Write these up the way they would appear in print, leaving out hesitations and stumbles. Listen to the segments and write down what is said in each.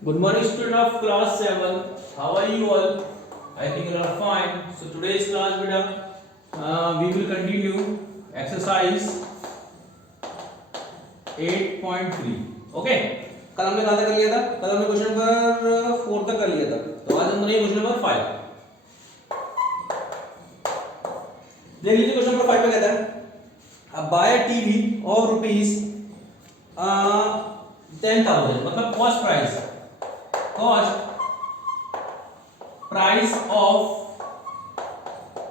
Good morning, student of class 7. How are you all? I think you are fine. So today's class, beta, we will continue exercise 8.3. Okay? कल हमने कहाँ तक कर लिया था? कल हमने क्वेश्चन नंबर 4 तक कर लिया था. तो आज हम करेंगे क्वेश्चन नंबर 5. देख लीजिए क्वेश्चन नंबर 5 पे कहता है अब buy a TV of rupees 10,000 मतलब cost price of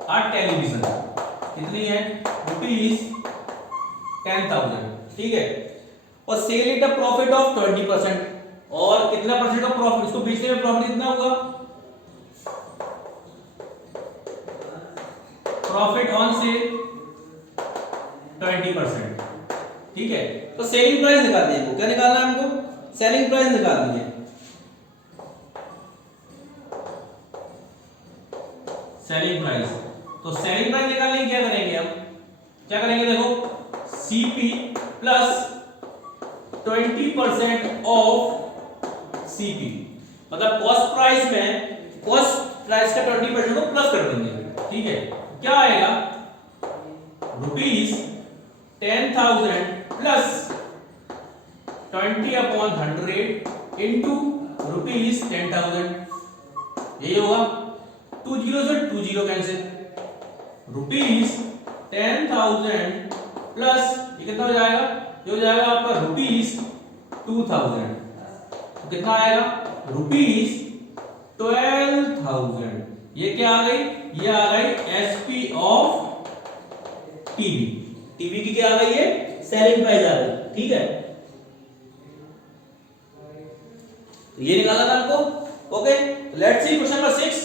a television कितनी है ₹10,000 ठीक है और sell it a profit of 20% और कितना परसेंट ऑफ प्रॉफिट इसको बेचने में प्रॉफिट कितना होगा प्रॉफिट ऑन सेल 20% ठीक है तो सेलिंग प्राइस निकालनी है हमको क्या निकालना है हमको सेलिंग प्राइस निकालनी है सेलिंग प्राइस तो सेलिंग प्राइस निकालने की क्या करेंगे हम क्या करेंगे देखो सीपी प्लस 20% ऑफ सीपी मतलब कॉस्ट प्राइस में कॉस्ट प्राइस का 20% को प्लस कर देंगे ठीक है क्या आएगा ₹10,000 प्लस 20/100 इंटू ₹10,000 यही होगा 2 जीरो से 2 जीरो कैंसिल ₹10,000 प्लस ये कितना हो जाएगा ये हो जाएगा आपका ₹2,000 तो कितना आएगा ₹12,000 ये क्या आ गई ये आ गई एसपी ऑफ टीवी टीवी की क्या आ गई है सेलिंग प्राइस आ गई ठीक है तो ये निकाला था आपको okay let's see question number 6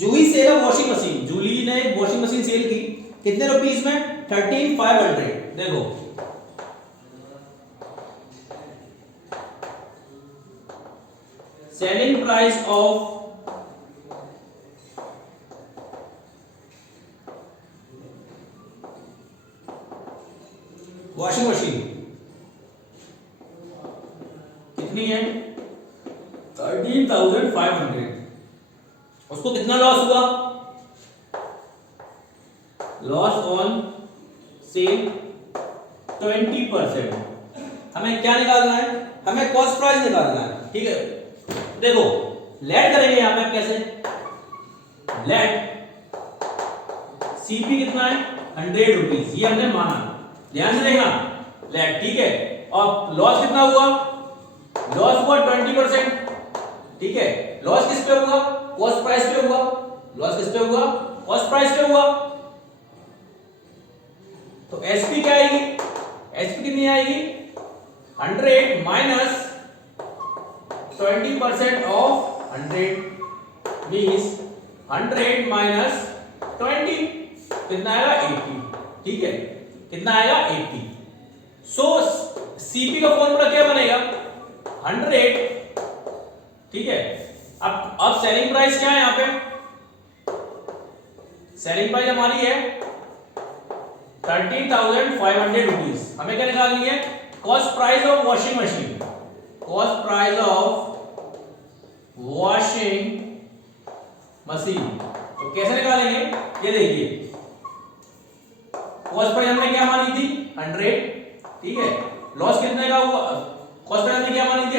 Juhi sell a washing machine Julie ने एक वॉशिंग मशीन सेल की कितने रुपीस में 13,500 देखो selling price of washing machine कितनी है 13,500 उसको कितना लॉस हुआ लॉस ऑन सेल 20% हमें क्या निकालना है हमें कॉस्ट प्राइस निकालना है ठीक है देखो लेट करेंगे यहां पे कैसे लेट सीपी कितना है 100 रुपीज ये हमने माना ध्यान से देखना लेट ठीक है और लॉस कितना हुआ लॉस हुआ 20% ठीक है लॉस किस पे हुआ कॉस्ट प्राइस पे हुआ लॉस किस पे हुआ कॉस्ट प्राइस पे हुआ तो एसपी क्या आएगी एसपी कितनी आएगी 100 माइनस 20% ऑफ 100 मींस 100 माइनस 20 कितना आएगा 80 ठीक है कितना आएगा 80 सो सीपी का फॉर्मूला क्या बनेगा 100 ठीक है अब सेलिंग प्राइस क्या है यहां पे सेलिंग प्राइस हमारी है 13,500 रुपीज हमें क्या निकालनी है cost price of washing machine cost price of washing machine तो कैसे निकालेंगे ये देखिए कॉस्ट प्राइस हमने क्या मानी थी 100 ठीक है लॉस कितने का हुआ कॉस्ट प्राइस हमने क्या मानी थी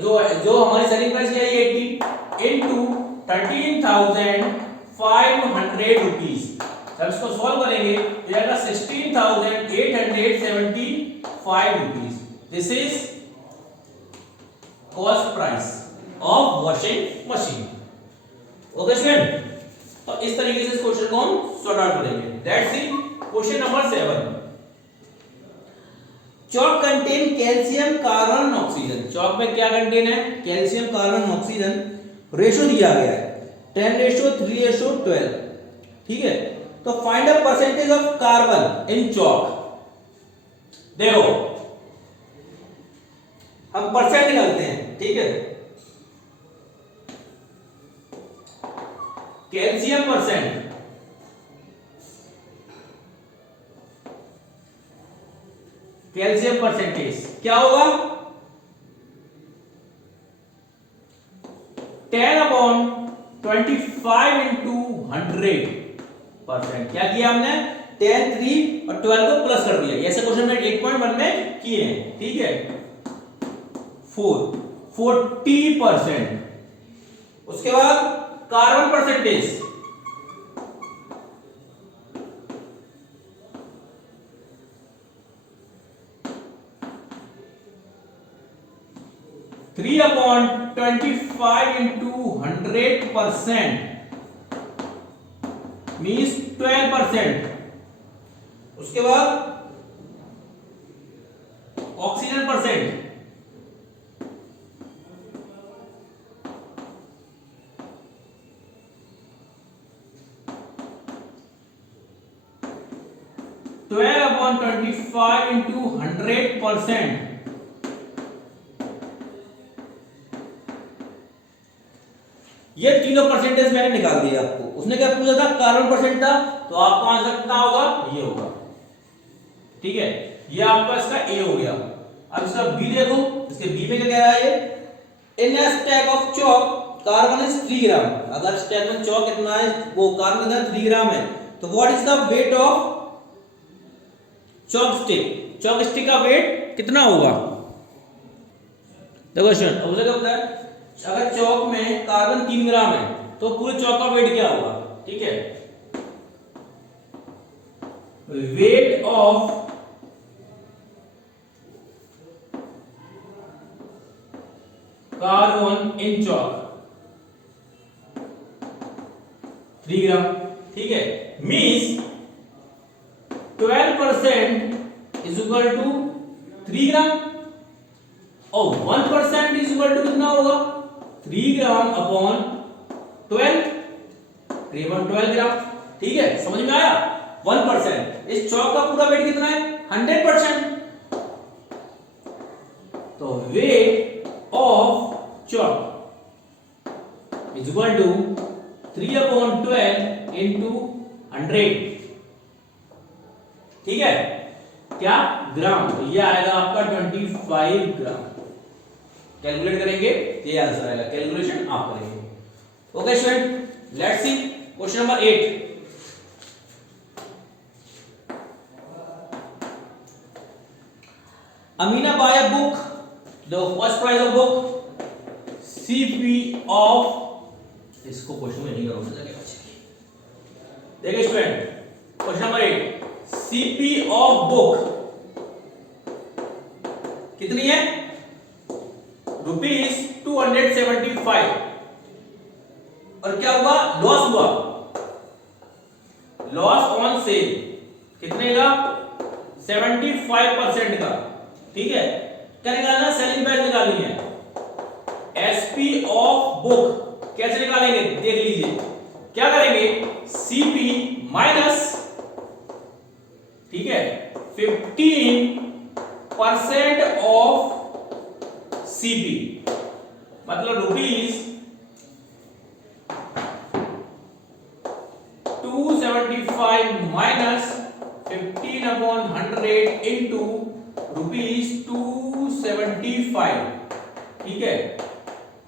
100 जो हमारी सेलिंग प्राइस क्या है 80 इनटू 13,500 रुपीस जब इसको सॉल्व करेंगे तो आएगा 16,875 rupees this is cost price of washing machine okay student तो इस तरीके से इस क्वेश्चन को हम सॉर्ट आउट करेंगे that's it question number 7 chalk contain calcium carbon oxygen chalk में क्या कंटेन है कैल्शियम कार्बन ऑक्सीजन रेशो दिया गया है 10:3:12 ठीक है तो find a percentage of carbon in chalk देखो हम परसेंट निकालते हैं ठीक है कैल्शियम परसेंट कैल्शियम परसेंटेज क्या होगा 10/25 into 100%। क्या किया हमने, 10, 3 और 12 को प्लस कर दिया। ऐसे क्वेश्चन में 8.1 में किए हैं, ठीक है। 40%। उसके बाद carbon percentage, three upon 25 into 100% means 12%। उसके बाद oxygen percent, twelve upon 25 into 100%। ये तीनों परसेंटेज मैंने निकाल दिया आपको। उसने क्या पूछा था, कार्बन परसेंट था, तो आपका आंसर कितना होगा, ये होगा, ठीक है। ये आपका इसका ए हो गया। अब इसका बी देखो, इसके बी में क्या कह रहा है, in a stack of chalk carbon is 3 gram. अगर स्टैक में चॉक कितना है, वो कार्बन कितना 3 ग्राम है, तो what is the weight of chalk stick. Chalk stick का वेट कितना होगा, देखो क्वेश्चन अब क्या होता है, अगर चौक में कार्बन 3 ग्राम है तो पूरे चौक का वेट क्या होगा, ठीक है। वेट ऑफ कार्बन इन चौक 3 ग्राम, ठीक है। मीन्स 12% इज इक्वल टू 3 ग्राम और 1% इज इक्वल टू कितना होगा, 3 ग्राम अपॉन 12, करीबन 12 ग्राम, ठीक है। समझ में आया। 1%, इस चौक का पूरा वेट कितना है, 100%। तो weight of chalk is equal to 3/12 into 100, ठीक है। क्या, ग्राम। तो ये आएगा आपका 25 ग्राम। कैलकुलेट करेंगे, ये आंसर आएगा। कैलकुलेशन आप करेंगे। Okay student, let's see question number 8। Amina buy a book, the first price of book CP of, इसको क्वेश्चन में नहीं करोगे देखिए student, question number 8, CP of book कितनी है, ₹275। और क्या हुआ, लॉस हुआ, लॉस ऑन सेल कितने का, 75% का, ठीक है। क्या निकालना, सेलिंग प्राइस निकालनी है। एसपी ऑफ बुक कैसे निकालेंगे, देख लीजिए। क्या करेंगे, सीपी माइनस, ठीक है, 15% ऑफ सीपी, मतलब ₹275 माइनस 15/100 इंटू ₹275, ठीक है।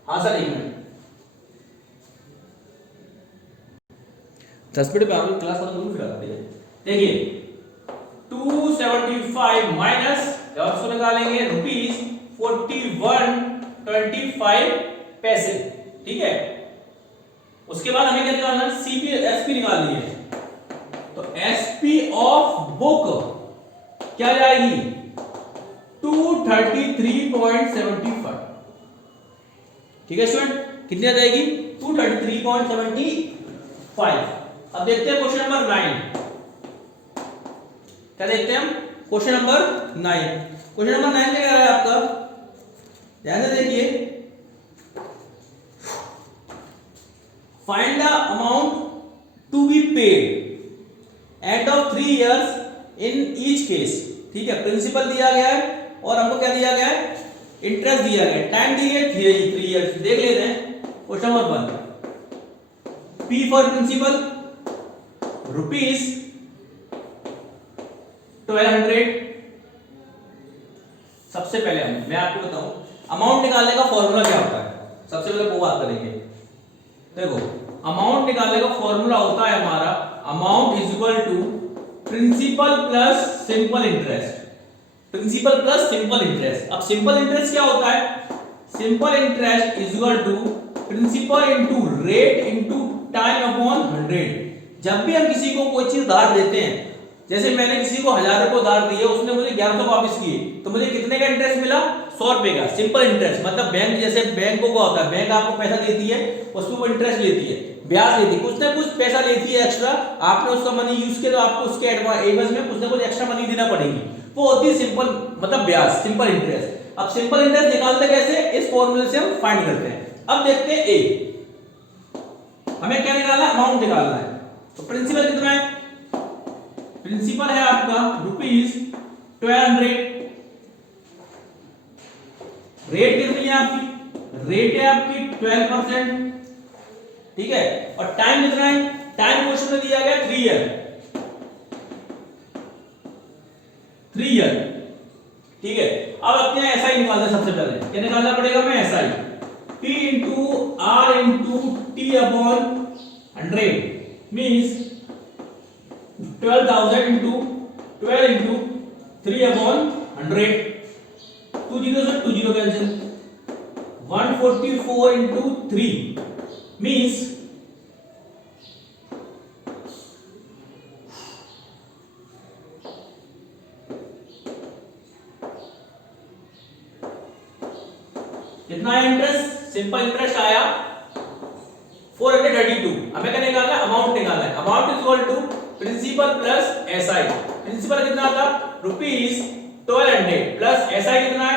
हाँ सर, 1 मिनट, 10 मिनट पे आपकी क्लास खत्म होगी, फिर आते हैं। देखिए 275 माइनस, और इसको निकालेंगे ₹41.25, ठीक है। उसके बाद हमें क्या निकालना है, सीपी एसपी निकालनी है। तो एसपी ऑफ बुक क्या जाएगी, 233.75, ठीक है स्टूडेंट। कितनी आ जाएगी, 233.75। अब देखते हैं क्वेश्चन नंबर 9। क्या देखते हैं हम, क्वेश्चन नंबर 9। क्वेश्चन नंबर 9 क्या कह रहा है आपका, ध्यान से देखिए। Find the amount to be paid at of 3 years in each case, ठीक है। प्रिंसिपल दिया गया है और हमको क्या दिया गया है, इंटरेस्ट दिया गया है। टाइम दी गई 3 इयर्स। देख लेते हैं question number 1। P for principal ₹1200। सबसे पहले मैं आपको बताऊं, अमाउंट निकालने का फॉर्मूला क्या होता है। सबसे पहले वो बात करेंगे। देखो अमाउंट निकालने का फॉर्मूला होता है हमारा amount is equal to principal plus simple interest. Principal plus simple interest. अब सिंपल इंटरेस्ट क्या होता है? Simple interest is equal to principal into rate into time upon 100। जब भी हम किसी को कोई चीज उधार देते हैं, जैसे मैंने किसी को 1000 रुपए उधार दिए, उसने मुझे 1100 वापस किए, तो मुझे कितने का इंटरेस्ट मिला? 100 रुपए का। सिंपल इंटरेस्ट मतलब बैंक, जैसे बैंकों का होता है, बैंक आपको पैसा देती है, उसमें वो इंटरेस्ट लेती है, ब्याज लेती है, कुछ ना कुछ पैसा लेती है एक्स्ट्रा। आपने उसका मनी यूज किया तो आपको उसके एवज में कुछ ना कुछ एक्स्ट्रा मनी देना पड़ेगी, वो होती है सिंपल मतलब ब्याज, सिंपल इंटरेस्ट। अब सिंपल इंटरेस्ट निकालते कैसे? इस फॉर्मूले से हम फाइंड करते हैं। अब देखते हैं ए, हमें क्या निकालना है? अमाउंट निकालना है। तो प्रिंसिपल कितना है? प्रिंसिपल है आपका ₹1200। रेट कितनी है आपकी? रेट है आपकी 12%, ठीक है। और टाइम कितना है? टाइम क्वेश्चन में दिया गया 3 ईयर, 3 ईयर, ठीक है। अब अपने एसआई निकालते हैं। सबसे पहले क्या निकालना पड़ेगा? हमें SI P into R into T upon 100 means 12,000 into 12 into 3 upon 100। 2 zero से 2 जीरो कैंसिल। 144 इंटू 3 मीन्स कितना है इंटरेस्ट? सिंपल इंटरेस्ट आया 432। हमें क्या निकालना है? अमाउंट निकालना है। Amount is equal to principal plus SI. Principal कितना था? ₹1200 प्लस एसआई कितना है?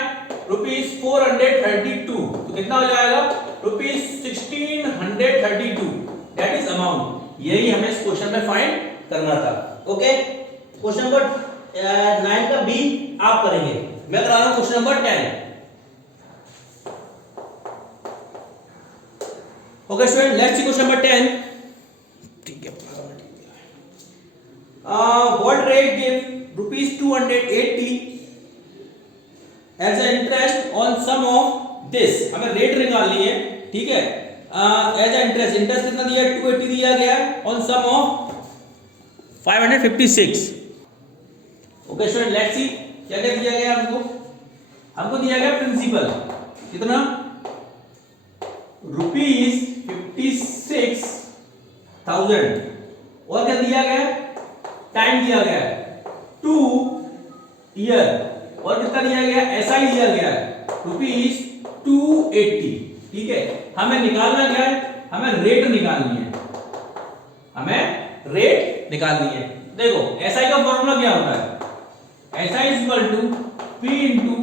₹432। तो कितना हो जाएगा? ₹1632। That is amount. यही हमें इस क्वेश्चन में फाइंड करना था। ओके, क्वेश्चन नंबर 9 का बी आप करेंगे, मैं करा रहा हूं question number 10। Okay student, let's see question number 10. ठीक है, what rate give ₹280 as an interest on sum of this? हमें रेट निकालनी है, ठीक है। एज इंटरेस्ट, इंटरेस्ट कितना दिया? 280 दिया गया on sum of 556। Okay student, let's see क्या क्या दिया गया हमको। हमको दिया गया प्रिंसिपल कितना? ₹56,000। और क्या दिया गया? टाइम दिया गया 2 ईयर। और कितना दिया गया? एसआई दिया गया ₹280, ठीक है। हमें निकालना क्या है? हमें रेट निकालनी है, हमें रेट निकालनी है। देखो एसआई का फॉर्मूला क्या होता है? SI is equal to P into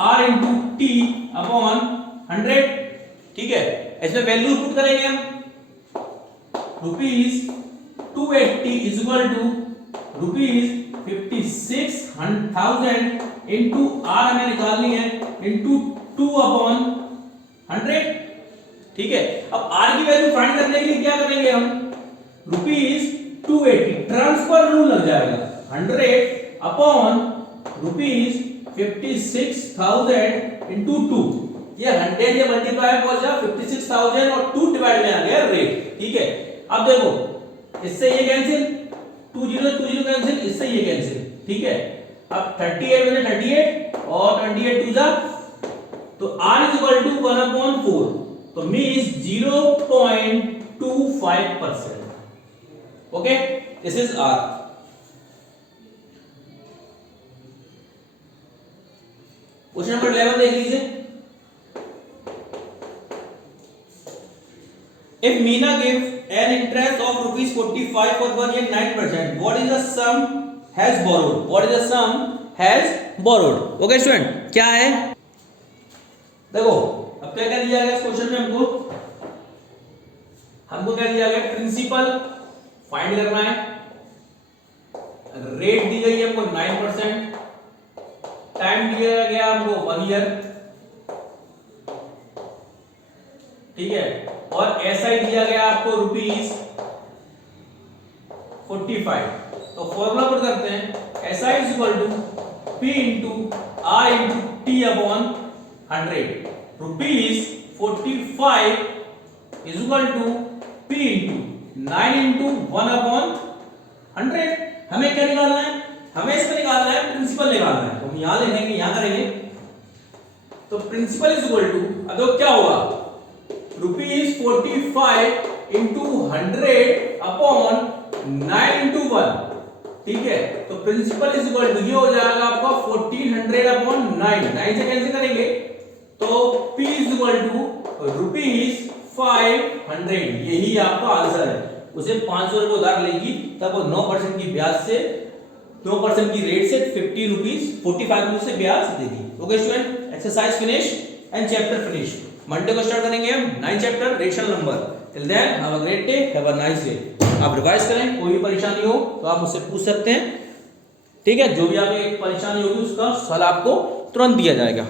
R into T upon 100, ठीक है। इसमें वैल्यू पुट करेंगे हम। ₹280 is equal to ₹56,000 into R हमें निकालनी है इंटू 2 अपॉन 100, ठीक है। अब आर की वैल्यू फाइंड करने के लिए क्या करेंगे हम? ₹280 ट्रांसफर रूल लग जाएगा। 100 अपॉन ₹56,000 इंटू 2। ये 100 ये मल्टीप्लाई हो जाए 56,000 और 2 डिवाइड में आ गया रेट, ठीक है। अब देखो इससे ये कैंसिल, 2 जीरो कैंसिल, इससे ये कैंसिल, ठीक है। अब 38 में 38 और 28 टू जा, तो r इज इक्वल टू 1/4, तो means 0.25%। Okay, this is r। Question number 11 देख लीजिए। If Meena gave an interest of ₹45 for 1 year 9%, what is the sum has borrowed? What is the sum has borrowed? Okay student, क्या है? देखो अब क्या क्या दिया गया इस क्वेश्चन में हमको क्या दिया गया? प्रिंसिपल फाइंड करना है, रेट दी गई है हमको 9%, टाइम दिया गया हमको 1 ईयर, ठीक है। और एसआई दिया गया आपको ₹45। तो फॉर्मूला पुट करते हैं। SI is equal to P into R into T upon 100। ₹45 is equal to P into 9 into 1/100। हमें क्या निकालना है? हमें इसमें निकालना है प्रिंसिपल निकालना है, तो हम यहां लिखेंगे, यहां करेंगे। तो प्रिंसिपल इज इक्वल टू, अब देखो क्या होगा, ₹45 इंटू 100 अपॉन 9 इंटू 1, ठीक है। तो प्रिंसिपल इज इक्वल टू ये हो जाएगा आपका 1400 अपॉन 9, 9 से कैंसिल करेंगे तो P इज इक्वल टू ₹500। यही आपका आंसर है। उसे 500 रुपए उधार लेगी तब वो 9% की ब्याज से, 9% की रेट से 45 रुपीज से ब्याज देगी। Okay student, exercise finish and chapter finish. Monday को स्टार्ट करेंगे हम 9 chapter rational number. Till then have a great day, have a nice day. आप रिवाइज करें, कोई भी परेशानी हो तो आप मुझसे पूछ सकते हैं, ठीक है। जो भी आपको एक परेशानी होगी उसका सवाल आपको तुरंत दिया जाएगा।